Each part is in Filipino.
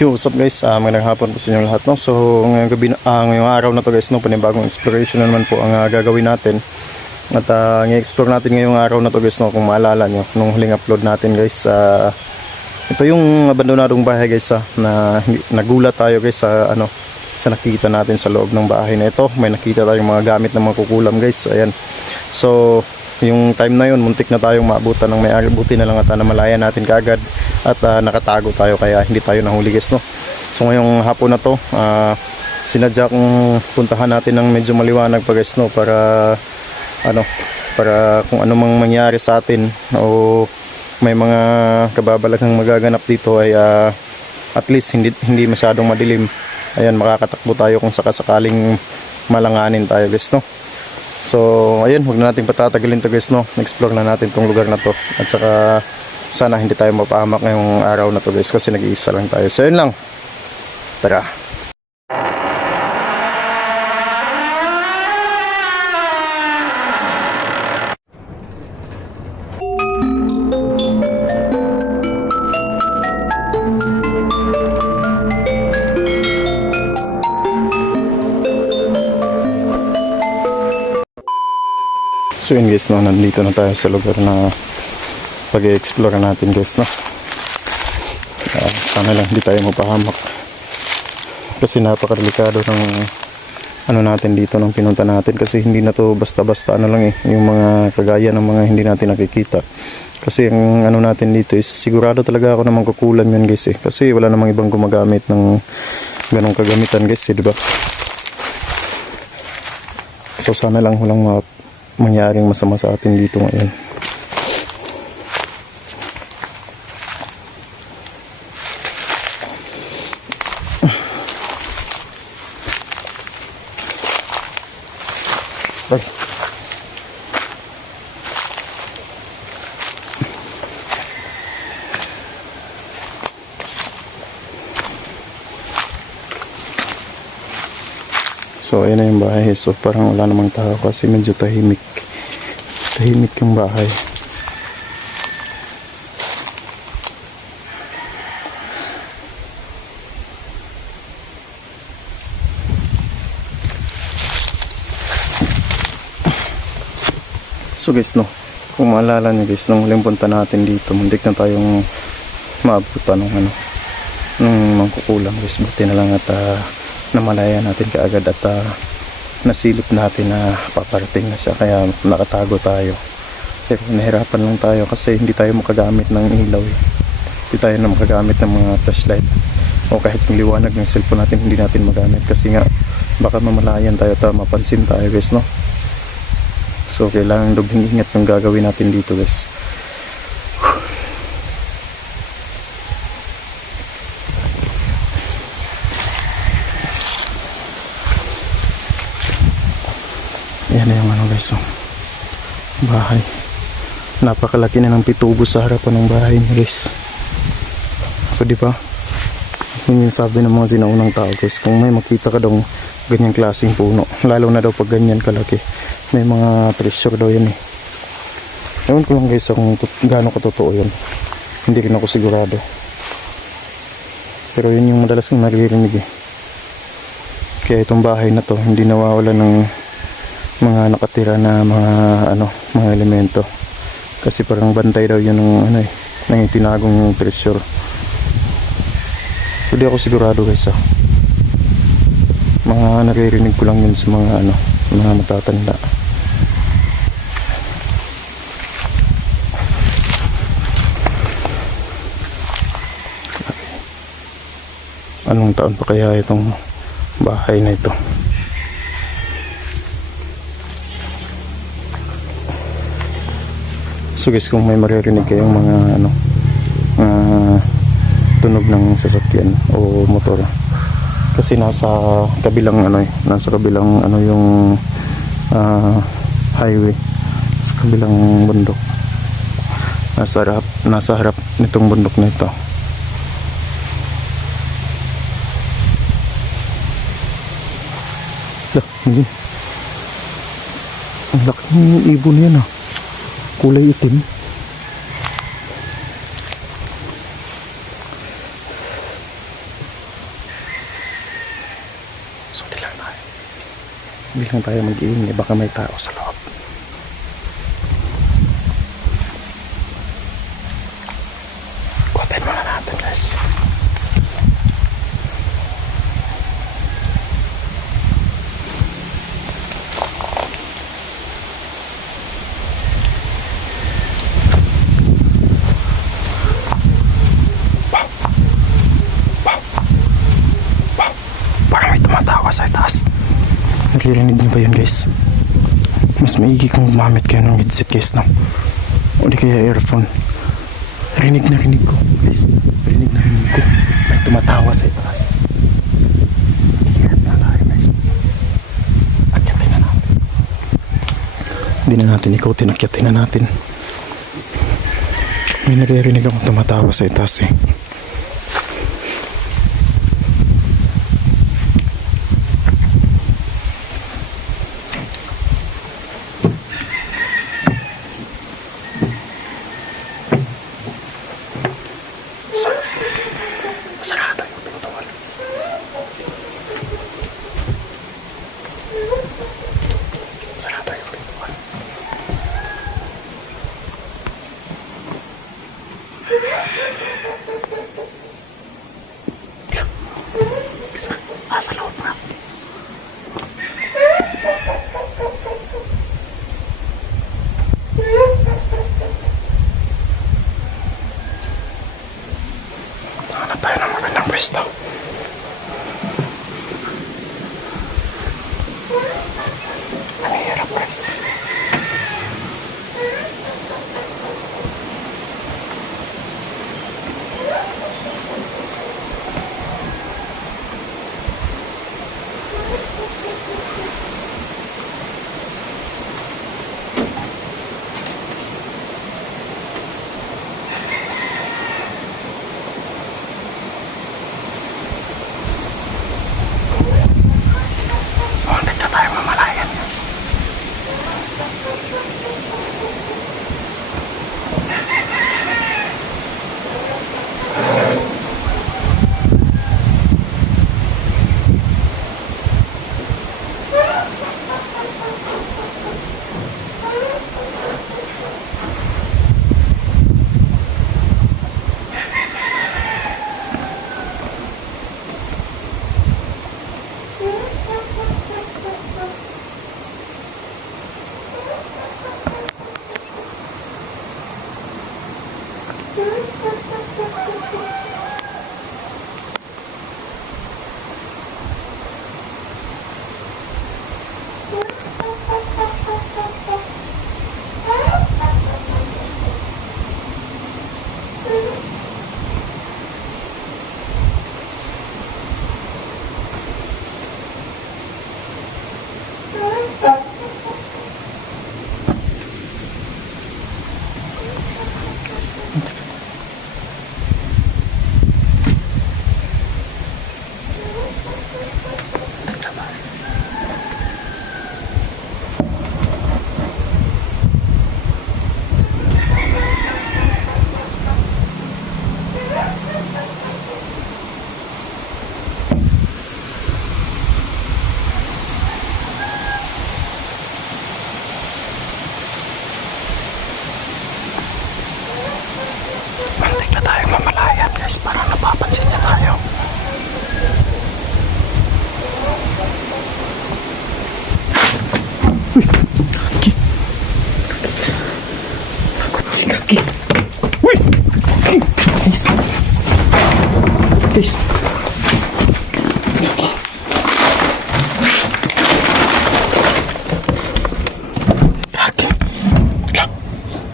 Yo, what's up guys? Uh, magandang hapon po sa inyo lahat. No? So, ngayong, gabi, ah, ngayong araw na to guys, no, panibagong exploration na naman po ang ah, gagawin natin. At uh, i-explore natin ngayong araw na to guys, no, kung maalala nyo, nung huling upload natin guys. ah, ito yung abandonadong bahay guys, ah, na nagulat tayo guys sa ano, sa nakita natin sa loob ng bahay na ito. May nakita tayong mga gamit na mga kukulam guys. Ayan. So, yung time na yun, muntik na tayong maabutan ng may-ari. Buti na lang at uh, namalaya natin kaagad at ah, nakatago tayo kaya hindi tayo nahuli guys no. So ngayong hapon na to, ah, sinadya kong puntahan natin ng medyo maliwanag pa guys no para ano para kung ano mang mangyari sa atin o may mga kababalaghang magaganap dito ay ah, at least hindi hindi masyadong madilim. Ayan makakatakbo tayo kung sakasakaling malanganin tayo guys no. So, ayun, huwag na natin patatagalin to guys, no? Explore na natin tong lugar na to. At saka, sana hindi tayo mapahamak ngayong araw na to guys, kasi nag-iisa lang tayo. So, yun lang. Tara. So yun guys, no, nandito na tayo sa lugar na pag-explore natin guys, no. Ah, sana lang hindi tayo mapahamak. Kasi napakadelikado ng ano natin dito ng pinunta natin kasi hindi na to basta-basta ano lang eh yung mga kagaya ng mga hindi natin nakikita kasi ang ano natin dito is sigurado talaga ako na magkukulam yun guys eh kasi wala namang ibang gumagamit ng ganong kagamitan guys eh di ba so sana lang walang ma- mangyaring masama sa atin dito ngayon. Ay. So, ayan na yung bahay. So, parang wala namang tao kasi medyo tahimik. Tahimik yung bahay. So guys, no, kung maalala niyo guys, nung huling punta natin dito, muntik na tayong maabutan ng ano, ng mangkukulam guys. Buti na lang at ah, namalaya natin kaagad at ah, nasilip natin na paparating na siya kaya nakatago tayo. Pero nahirapan lang tayo kasi hindi tayo makagamit ng ilaw eh. Hindi tayo na makagamit ng mga flashlight o kahit yung liwanag ng cellphone natin hindi natin magamit kasi nga baka mamalayan tayo at ah, mapansin tayo guys no. So kailangan dubing ingat yung gagawin natin dito guys. Ano guys oh. Bahay. Napakalaki na ng pitubo sa harapan ng bahay niya guys. So di ba? Yun yung sabi ng mga sinaunang tao guys. Kung may makita ka daw ganyang klaseng puno. Lalo na daw pag ganyan kalaki. May mga treasure daw yan eh. Ewan ko lang guys kung gaano katotoo yun. Hindi rin ako sigurado. Pero yun yung madalas kong naririnig eh. Kaya itong bahay na to hindi nawawala ng mga nakatira na mga ano mga elemento. Kasi parang bantay daw yun ng ano eh ng itinagong treasure hindi ako sigurado guys ah. Mga naririnig ko lang yun sa mga ano mga matatanda. Anong taon pa kaya itong bahay na ito So guys, kung may maririnig kayong mga ano, mga tunog ng sasakyan o motor. Kasi nasa kabilang ano eh, nasa kabilang ano yung ah, highway sa kabilang bundok. Nasa harap, nasa harap nitong bundok na ito. Lah. Ang laki ng ibon yan ah kulay itim. So hindi lang tayo. Hindi lang tayo mag-iingay baka may tao sa loob. Kuwatin muna natin guys. Guys? Mas maigi kung gumamit kayo ng headset guys no? O di kaya earphone. Rinig na rinig ko guys. Rinig na rinig ko. May tumatawa sa itaas. Akyatin na natin. Hindi na natin ikutin. Akyatin na natin. May naririnig akong tumatawa sa itaas eh. Sa sarado yung pintuan. Sarado yung pintuan. Isa. Ah, sa loob na. Hanap tayo ng magandang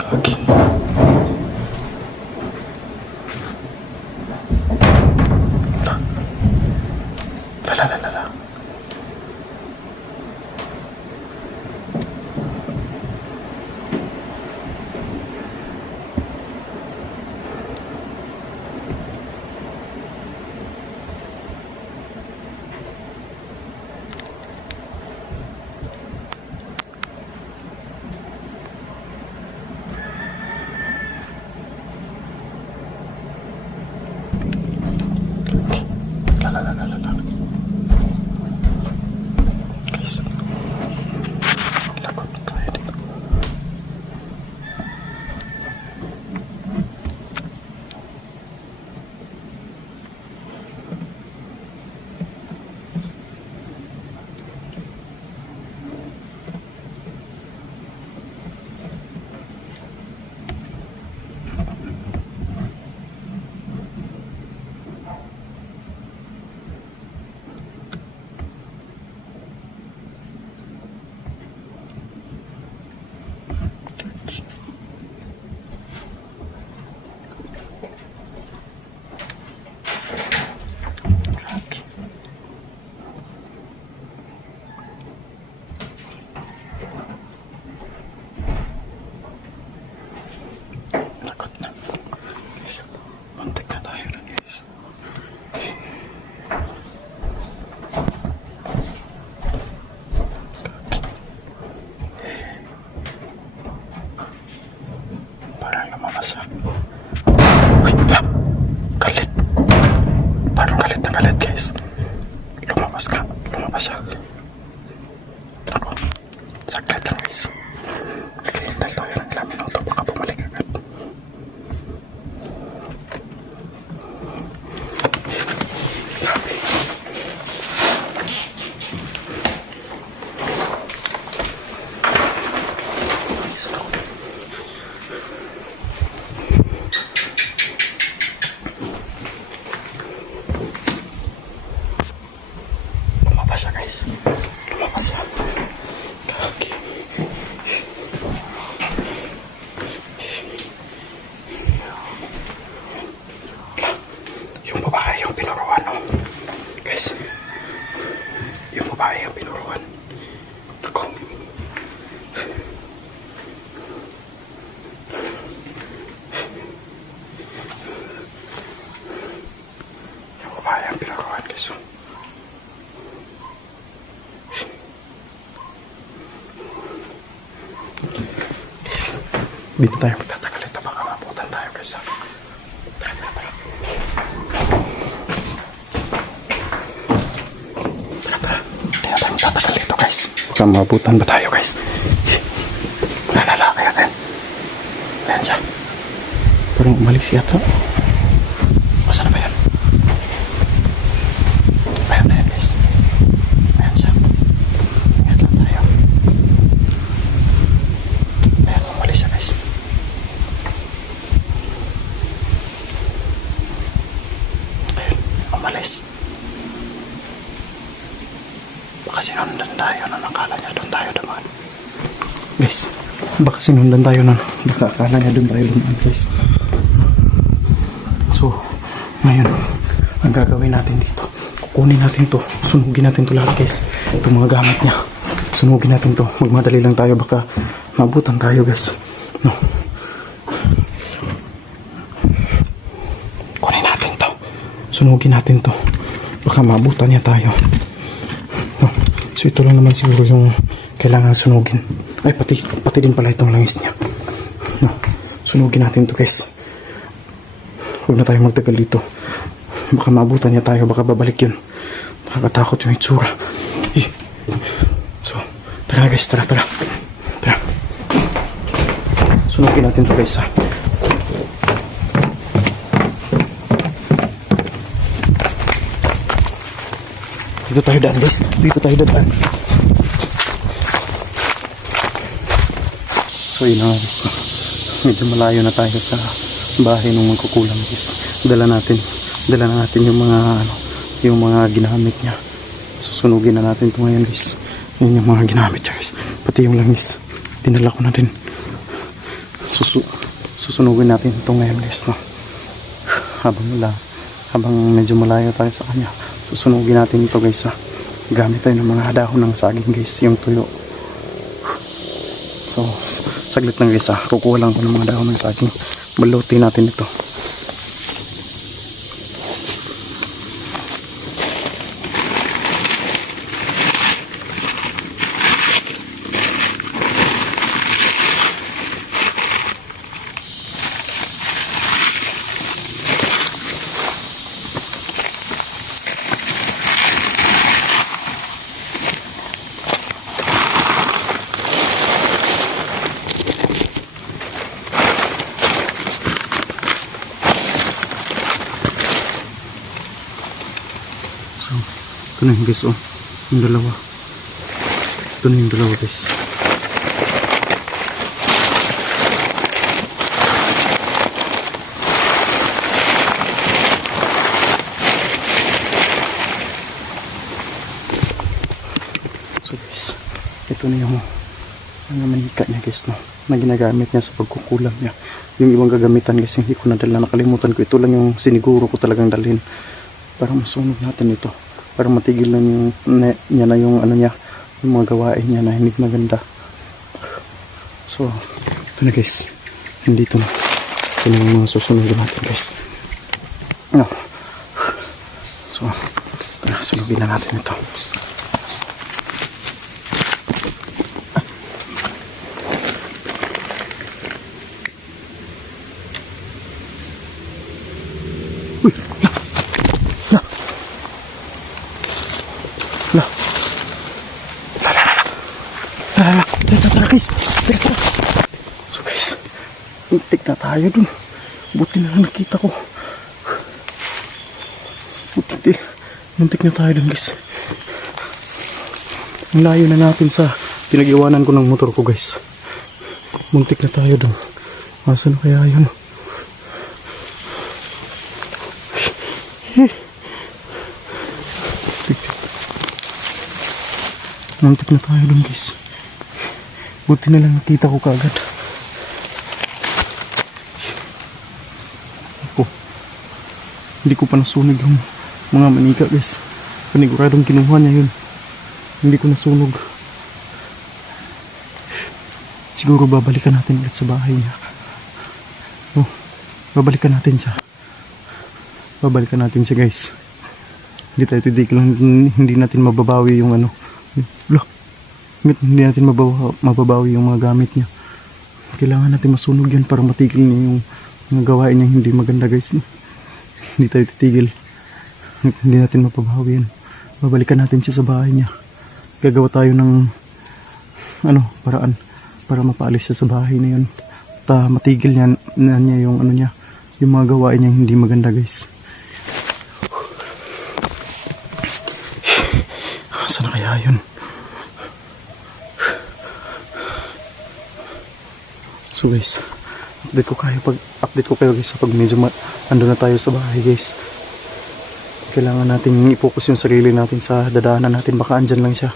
Okay. Hindi tayo magtatagal ito. Baka mabutan tayo guys. Tara, tara, tara. Tara, tara. Hindi na tayo magtatagal dito guys. Baka mabutan ba tayo guys? Nalalaki yan eh. Ayan siya. Parang umalis yata. Masa na ba yan? Ayan na yan guys. Ayan siya. Ingat lang tayo. Ayan, umalis siya guys. Ayun, umalis. Baka sinundan tayo na nakala niya doon tayo dumaan. Guys, baka sinundan tayo na baka akala niya doon tayo dumaan guys. So, ngayon, ang gagawin natin dito, kukunin natin to, sunugin natin to lahat guys. Itong mga gamit niya. Sunugin natin to. Magmadali lang tayo baka mabutan tayo guys. No. Kunin natin to. Sunugin natin to. Baka mabutan niya tayo. So ito lang naman siguro yung kailangan sunugin. Ay pati pati din pala itong langis niya. No. Sunugin natin to guys. Huwag na tayo magtagal dito. Baka maabutan niya tayo, baka babalik yun. Nakakatakot yung itsura. Eh. So, tara guys, tara, tara. Tara. Sunugin natin to guys ha. Dito tayo daan guys. Dito tayo daan. So yun na guys. Medyo malayo na tayo sa bahay ng magkukulang guys. Dala natin. Dala na natin yung mga ano, yung mga ginamit niya. Susunugin na natin ito ngayon guys. Yun yung mga ginamit niya guys. Pati yung langis. Dinala ko na din. Susu susunugin natin ito ngayon guys. No? Habang wala. Habang medyo malayo tayo sa kanya. Susunugin natin ito guys. Ha? Gamit tayo ng mga dahon ng saging guys. Yung tuyo. So, saglit lang guys ha. Kukuha lang ko ng mga dahon ng saging. Balutin natin ito. Ito na yung guys oh. Yung dalawa. Ito na yung dalawa guys. So guys, ito na yung mga manika niya guys no, na ginagamit niya sa pagkukulang niya. Yung ibang gagamitan guys, hindi ko nadala, nakalimutan ko. Ito lang yung siniguro ko talagang dalhin para masunog natin ito para matigil na yung na, niya na yung ano niya yung mga gawain niya na hindi maganda. So ito na guys. Hindi ito na. Ito na yung mga susunugin natin guys. No. so sunugin na natin ito Uy, la. La. La. La, la, la. La, la, la. Tara, tara, tara, guys. Tara, tara. So, guys. Muntik na tayo dun. Buti na lang nakita ko. Muntik, di. Muntik na tayo dun, guys. Ang layo na natin sa pinag-iwanan ko ng motor ko, guys. Muntik na tayo dun. Asan kaya yun? Muntik na tayo dun guys. Buti na lang nakita ko kaagad. Hindi ko pa nasunog yung mga manika guys. Paniguradong kinuha niya yun. Hindi ko nasunog. Siguro babalikan natin ulit sa bahay niya. Oh, babalikan natin siya. Babalikan natin siya guys. Hindi tayo titigil lang. Hindi natin mababawi yung ano. Lo, hindi natin mababawi, mababawi yung mga gamit niya. Kailangan natin masunog yan para matigil niya yung mga gawain niya hindi maganda guys. Hindi tayo titigil. Hindi natin mapabawi yan. Babalikan natin siya sa bahay niya. Gagawa tayo ng ano, paraan para mapaalis siya sa bahay na yun. At ah, matigil niya, na niya yung ano niya, yung mga gawain niya hindi maganda guys. Saan na kaya yun? So guys, update ko kayo pag update ko kayo guys sa pag medyo ando na tayo sa bahay guys. Kailangan natin i-focus yung sarili natin sa dadaanan natin baka andyan lang siya.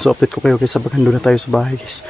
So update ko kayo guys sa pag ando na tayo sa bahay guys.